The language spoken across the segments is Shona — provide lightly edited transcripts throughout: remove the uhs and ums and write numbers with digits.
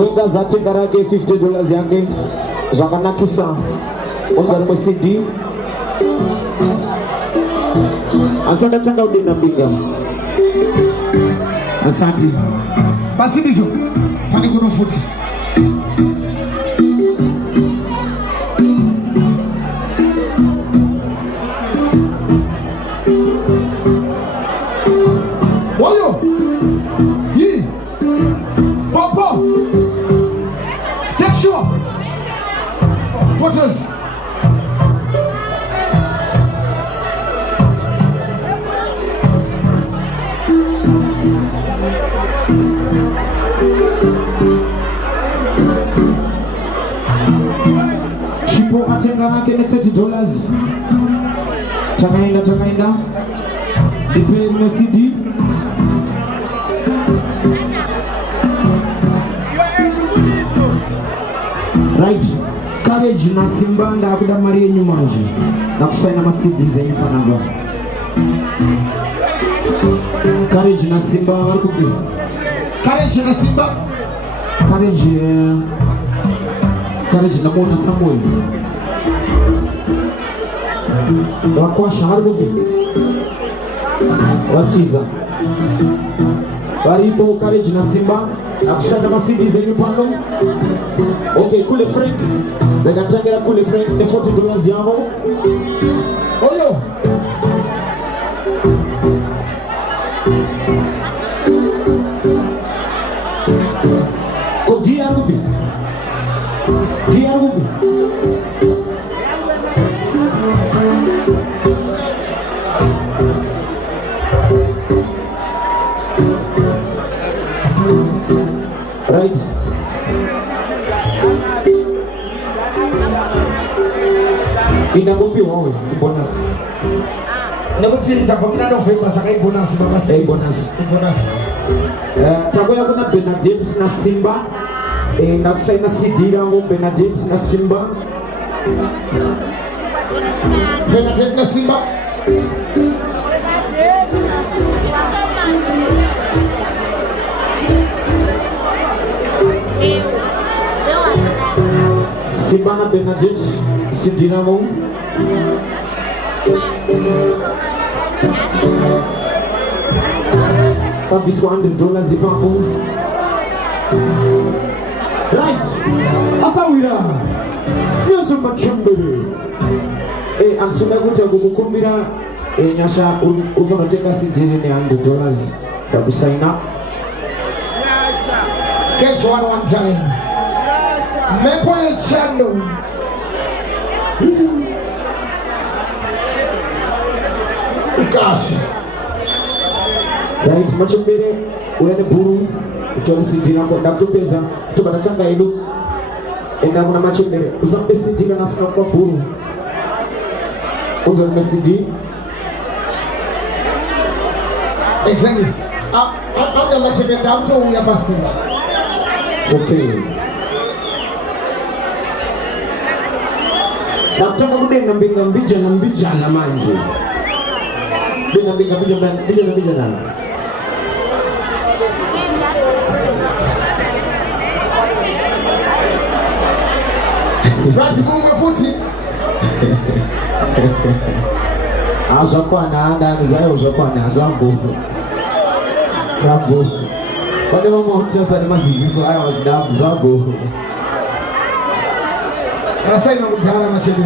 Mbinga zatenga rake $50 yake zvakanakisa unzari mwe-CD asi ndatanga kudina Mbinga. Asante basi bizo pane kuno futi Oyo Yi Papa Take sure Photos Shipo atenga nake ne $30 Takaenda Dipe mwe-CD right courage na Simba ndakuda mari yenyu manje nakusaina ma-CD zenyu panava courage na Simba vari kupi Courage na Simba courage namuona Samuel wakwasha vari kupi watiza varipo courage na Simba nakusaina ma-CD zenyu pano. Okay, kule Frank ndakatengera kule Frank ne $40 yavo. Oyo ko gia rubi right inagopi wawe bonus Negofi nitapamna no fema saka bonus baba hey bonus tagoya kuna Benedict na Simba nakusaina CD yangu Benedict na Simba Simba na Benedict CD yangu This $100 ipapo. Right. Asawira. Nyosho machumbere. Ansuna kuti kukukumbira nyasha uvanoteka CD ne $100 ndakusaina. Catch one time. Mhepo yechando. Gosh. Right, machumbere uyane buru utore CD nako ndakutopedza tobatanga edu enda kuna machumbere usambe CD kana sina kwa buru uza CD exactly anga machumbere ndamto uya pasi okay nakutaka kudenga mbinga na manje Mbinga nana Rati munga futi azakwana ndani zayo zakwana azambo wale mama hutasa ni maziziso haya wadamu zabo Rasaina mutara machebe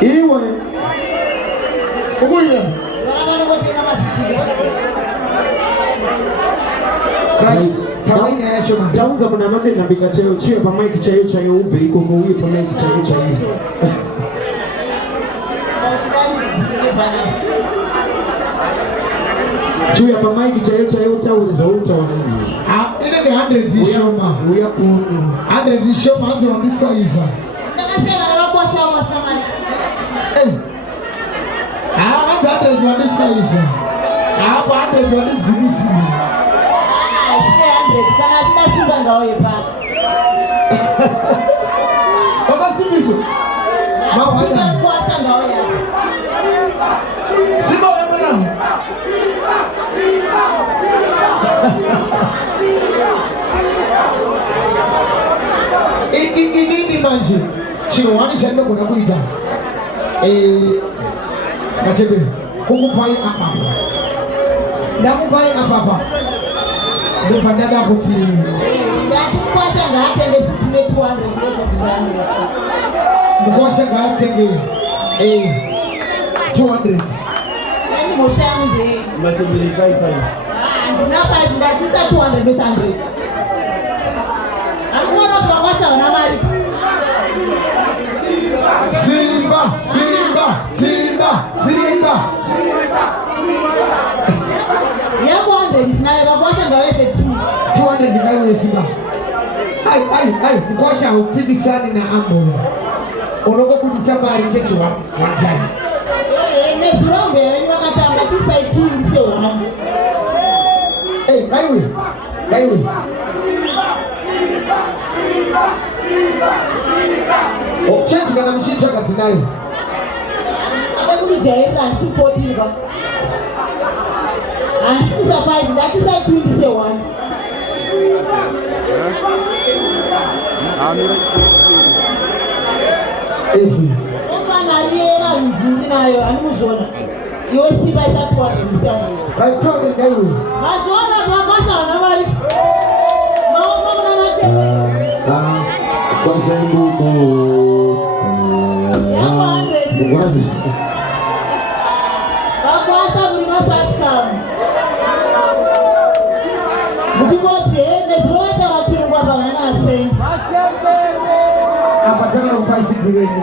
iwe ubuye taunza muna mande na bika chayo chiyo pa maiki chayo ube iko muwi pa maiki chayo chiyo pa maiki chayo utawuliza utawana ine ni 100 ishoma uya kunu 100 ishoma anzo wambisa iza nakasema na wako shoma samani anzo 100 wambisa iza hapo 100 wambisa iza kana china Simba ngaoye paka Simba kwa shanga ngaoye Simba wewe na Baby, kukupai apa? Ndakupai apa? Ndopandaga kuti. Ndakukwasha ngaatenge 200 ndozokuzana. Mukwasha ngaatenge 200. Ani moshande. Matembele 5. Ndina 5 ndakisa 200 ndosandre. Akuona kuti vakwasha vana mari. Simba. Yako 100 ndinaye vakwasha ngawese 200 ndikayo Simba. Ai, mkwasha upidisani na ambo. Unoko kudisa mari kecho one time. Nezurombe wenye wakatamba kisa 2 ndise 1. Kaiwe. Change kana mshicha katinayo. Adekuli jaira nsipotiba. Andisa 5 ndakisa 2 ndise 1. Efi. Oka mariera nzinzi nayo animuzvona. Iwe siba isa 200 ndise 1. Right from the kaiwe. Mazvona vakwasha vana mari. Maoma kuna machembere. Kwasembuko. Ngozi. Vakwasha muri masaskamu. Muchikoti nezvinoita vachirungwa pavana sense. Apa tana upaisi direni.